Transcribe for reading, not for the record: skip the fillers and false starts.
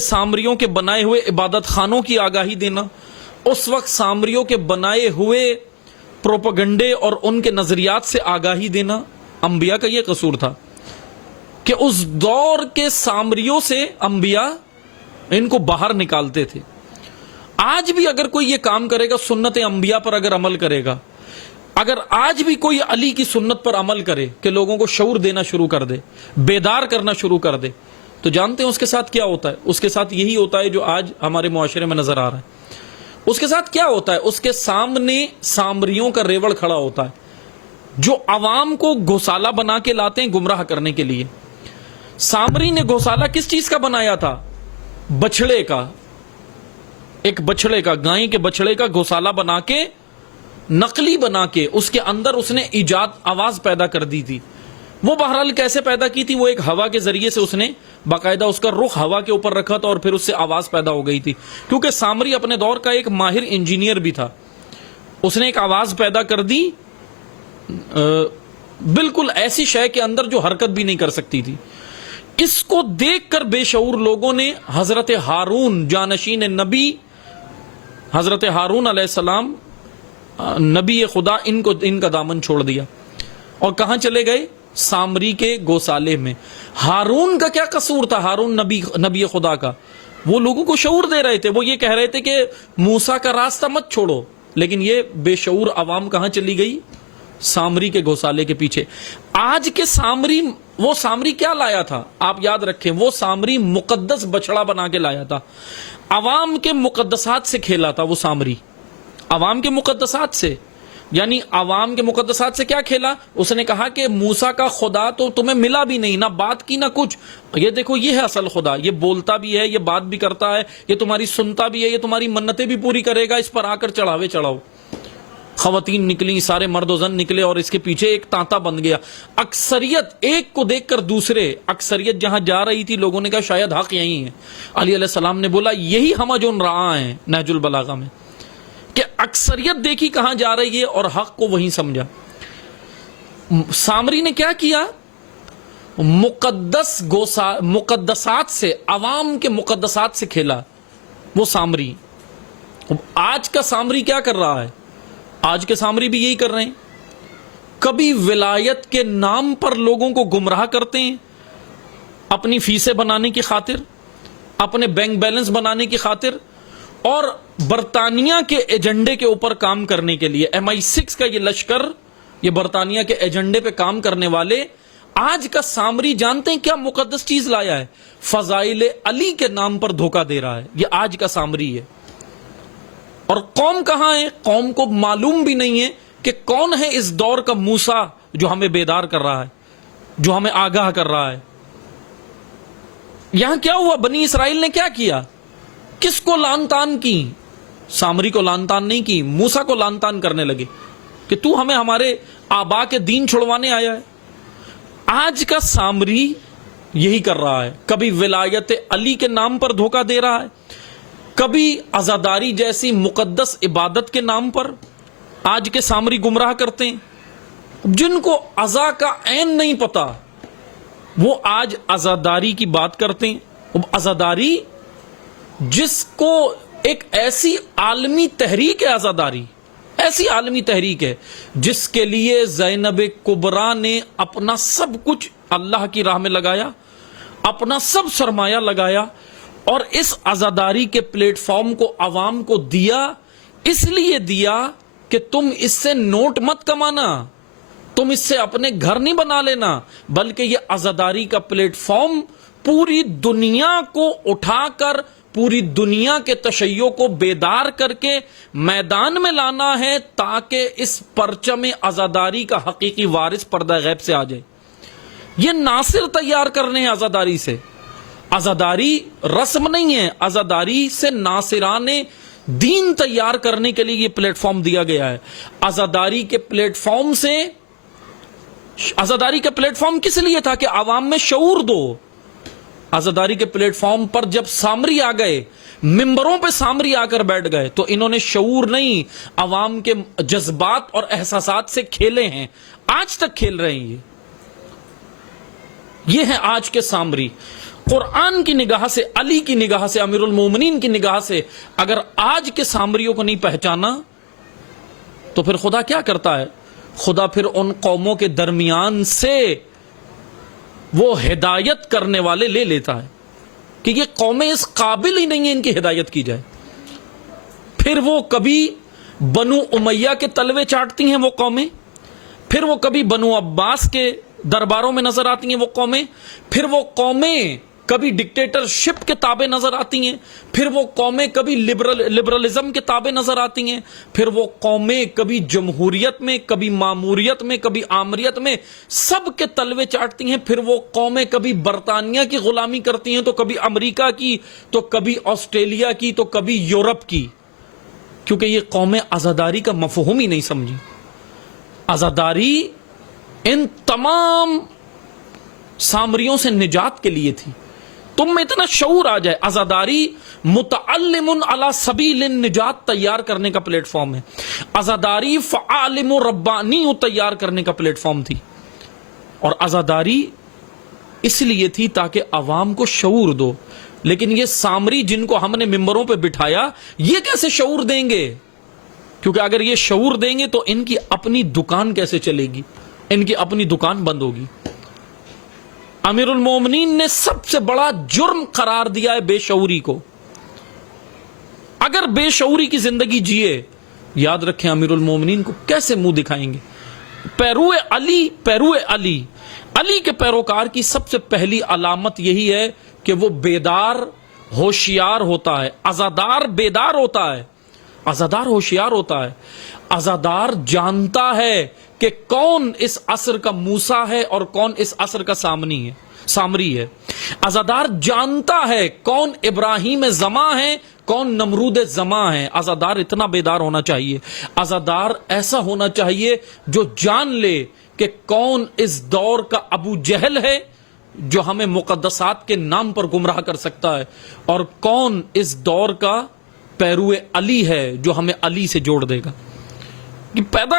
سامریوں کے بنائے ہوئے عبادت خانوں کی آگاہی دینا، اس وقت سامریوں کے بنائے ہوئے پروپیگنڈے اور ان کے نظریات سے آگاہی دینا، انبیاء کا یہ قصور تھا کہ اس دور کے سامریوں سے انبیاء ان کو باہر نکالتے تھے۔ آج بھی اگر کوئی یہ کام کرے گا، سنت انبیاء پر اگر عمل کرے گا، اگر آج بھی کوئی علی کی سنت پر عمل کرے کہ لوگوں کو شعور دینا شروع کر دے، بیدار کرنا شروع کر دے، تو جانتے ہیں اس کے ساتھ کیا ہوتا ہے؟ اس کے ساتھ یہی ہوتا ہے جو آج ہمارے معاشرے میں نظر آ رہا ہے۔ اس کے ساتھ کیا ہوتا ہے؟ اس کے سامنے سامریوں کا ریوڑ کھڑا ہوتا ہے جو عوام کو گھوسالہ بنا کے لاتے ہیں گمراہ کرنے کے لیے۔ سامری نے گھوسالہ کس چیز کا بنایا تھا؟ بچھڑے کا، ایک بچھڑے کا، گائے کے بچھڑے کا گھوسالہ بنا کے، نقلی بنا کے، اس کے اندر اس نے آواز پیدا کر دی تھی۔ وہ بہرحال کیسے پیدا کی تھی؟ وہ ایک ہوا کے ذریعے سے اس نے باقاعدہ اس کا رخ ہوا کے اوپر رکھا تھا اور پھر اس سے آواز پیدا ہو گئی تھی، کیونکہ سامری اپنے دور کا ایک ماہر انجینئر بھی تھا۔ اس نے ایک آواز پیدا کر دی بالکل ایسی شے کے اندر جو حرکت بھی نہیں کر سکتی تھی۔ اس کو دیکھ کر بے شعور لوگوں نے حضرت ہارون جانشین نبی، حضرت ہارون علیہ السلام نبی خدا، ان کا دامن چھوڑ دیا اور کہاں چلے گئے؟ سامری کے گوسالے میں۔ ہارون کا کیا قصور تھا؟ ہارون نبی خدا کا، وہ لوگوں کو شعور دے رہے تھے، وہ یہ کہہ رہے تھے کہ موسیٰ کا راستہ مت چھوڑو، لیکن یہ بے شعور عوام کہاں چلی گئی؟ سامری کے گوسالے کے پیچھے۔ آج کے سامری، وہ سامری کیا لایا تھا؟ آپ یاد رکھیں، وہ سامری مقدس بچڑا بنا کے لایا تھا، عوام کے مقدسات سے کھیلا تھا وہ سامری، عوام کے مقدسات سے۔ یعنی عوام کے مقدسات سے کیا کھیلا؟ اس نے کہا کہ موسیٰ کا خدا تو تمہیں ملا بھی نہیں، نہ بات کی نہ کچھ، یہ دیکھو یہ ہے اصل خدا، یہ بولتا بھی ہے، یہ بات بھی کرتا ہے، یہ تمہاری سنتا بھی ہے، یہ تمہاری منتیں بھی پوری کرے گا، اس پر آ کر چڑھاوے چڑھاؤ۔ خواتین نکلی، سارے مرد و زن نکلے اور اس کے پیچھے ایک تانتا بن گیا۔ اکثریت ایک کو دیکھ کر دوسرے، اکثریت جہاں جا رہی تھی لوگوں نے کہا شاید حق یہی ہے۔ علی علیہ السلام نے بولا یہی ہم جون رہا ہے نہج البلاغہ میں، کہ اکثریت دیکھی کہاں جا رہی ہے اور حق کو وہیں سمجھا۔ سامری نے کیا کیا؟ مقدسات سے، عوام کے مقدسات سے کھیلا وہ سامری۔ آج کا سامری کیا کر رہا ہے؟ آج کے سامری بھی یہی کر رہے ہیں۔ کبھی ولایت کے نام پر لوگوں کو گمراہ کرتے ہیں، اپنی فیسیں بنانے کی خاطر، اپنے بینک بیلنس بنانے کی خاطر، اور برطانیہ کے ایجنڈے کے اوپر کام کرنے کے لیے۔ MI6 کا یہ لشکر، یہ برطانیہ کے ایجنڈے پہ کام کرنے والے، آج کا سامری جانتے ہیں کیا مقدس چیز لایا ہے؟ فضائل علی کے نام پر دھوکہ دے رہا ہے، یہ آج کا سامری ہے۔ اور قوم کہاں ہے؟ قوم کو معلوم بھی نہیں ہے کہ کون ہے اس دور کا موسیٰ جو ہمیں بیدار کر رہا ہے، جو ہمیں آگاہ کر رہا ہے۔ یہاں کیا ہوا؟ بنی اسرائیل نے کیا کیا؟ کس کو لان تان کی؟ سامری کو لان تان نہیں کی، موسیٰ کو لان تان کرنے لگے کہ تو ہمیں ہمارے آبا کے دین چھڑوانے آیا ہے۔ آج کا سامری یہی کر رہا ہے، کبھی ولایت علی کے نام پر دھوکہ دے رہا ہے، کبھی عزاداری جیسی مقدس عبادت کے نام پر آج کے سامری گمراہ کرتے ہیں۔ جن کو عزا کا عین نہیں پتا وہ آج عزاداری کی بات کرتے ہیں۔ عزاداری جس کو ایک ایسی عالمی تحریک ہے، عزاداری ایسی عالمی تحریک ہے جس کے لیے زینب کبریٰ نے اپنا سب کچھ اللہ کی راہ میں لگایا، اپنا سب سرمایہ لگایا، اور اس عزاداری کے پلیٹ فارم کو عوام کو دیا، اس لیے دیا کہ تم اس سے نوٹ مت کمانا، تم اس سے اپنے گھر نہیں بنا لینا، بلکہ یہ عزاداری کا پلیٹ فارم پوری دنیا کو اٹھا کر، پوری دنیا کے تشیع کو بیدار کر کے میدان میں لانا ہے، تاکہ اس پرچم عزاداری کا حقیقی وارث پردہ غیب سے آ جائے۔ یہ ناصر تیار کرنے ہیں عزاداری سے۔ عزاداری رسم نہیں ہے، عزاداری سے ناصران دین تیار کرنے کے لیے یہ پلیٹ فارم دیا گیا ہے۔ عزاداری کے پلیٹ فارم سے، عزاداری کا پلیٹ فارم کس لیے تھا؟ کہ عوام میں شعور دو۔ عزاداری کے پلیٹ فارم پر جب سامری آ گئے، ممبروں پہ سامری آ کر بیٹھ گئے، تو انہوں نے شعور نہیں، عوام کے جذبات اور احساسات سے کھیلے ہیں، آج تک کھیل رہے ہیں۔ یہ ہے آج کے سامری۔ قرآن کی نگاہ سے، علی کی نگاہ سے، امیر المومنین کی نگاہ سے اگر آج کے سامریوں کو نہیں پہچانا تو پھر خدا کیا کرتا ہے؟ خدا پھر ان قوموں کے درمیان سے وہ ہدایت کرنے والے لے لیتا ہے کہ یہ قومیں اس قابل ہی نہیں ہیں ان کی ہدایت کی جائے. پھر وہ کبھی بنو امیہ کے تلوے چاٹتی ہیں وہ قومیں، پھر وہ کبھی بنو عباس کے درباروں میں نظر آتی ہیں وہ قومیں، پھر وہ قومیں کبھی ڈکٹیٹرشپ کے تابع نظر آتی ہیں، پھر وہ قومیں کبھی لبرلزم کے تابع نظر آتی ہیں، پھر وہ قومیں کبھی جمہوریت میں، کبھی ماموریت میں، کبھی آمریت میں سب کے تلوے چاٹتی ہیں. پھر وہ قومیں کبھی برطانیہ کی غلامی کرتی ہیں، تو کبھی امریکہ کی، تو کبھی آسٹریلیا کی، تو کبھی یورپ کی، کیونکہ یہ قومیں عزاداری کا مفہوم ہی نہیں سمجھی. عزاداری ان تمام سامریوں سے نجات کے لیے تھی. تم میں اتنا شعور آ جائے، عزاداری متعلم علی سبیل النجات تیار کرنے کا پلیٹ فارم ہے. عزاداری فعالم ربانی تیار کرنے کا پلیٹ فارم تھی. اور عزاداری اس لیے تھی تاکہ عوام کو شعور دو. لیکن یہ سامری جن کو ہم نے ممبروں پہ بٹھایا، یہ کیسے شعور دیں گے؟ کیونکہ اگر یہ شعور دیں گے تو ان کی اپنی دکان کیسے چلے گی؟ ان کی اپنی دکان بند ہوگی. امیر المومنین نے سب سے بڑا جرم قرار دیا ہے بے شعوری کو. اگر بے شعوری کی زندگی جیے، یاد رکھیں امیر المومنین کو کیسے منہ دکھائیں گے. پیرو علی علی کے پیروکار کی سب سے پہلی علامت یہی ہے کہ وہ بیدار ہوشیار ہوتا ہے. عزادار بیدار ہوتا ہے، عزادار ہوشیار ہوتا ہے. عزادار جانتا ہے کہ کون اس عصر کا موسیٰ ہے اور کون اس عصر کا سامری ہے. عزادار جانتا ہے کون ابراہیم زماں ہے، کون نمرود زماں ہے. عزادار اتنا بیدار ہونا چاہیے. عزادار ایسا ہونا چاہیے جو جان لے کہ کون اس دور کا ابو جہل ہے جو ہمیں مقدسات کے نام پر گمراہ کر سکتا ہے، اور کون اس دور کا پیرو علی ہے جو ہمیں علی سے جوڑ دے گا. پیدا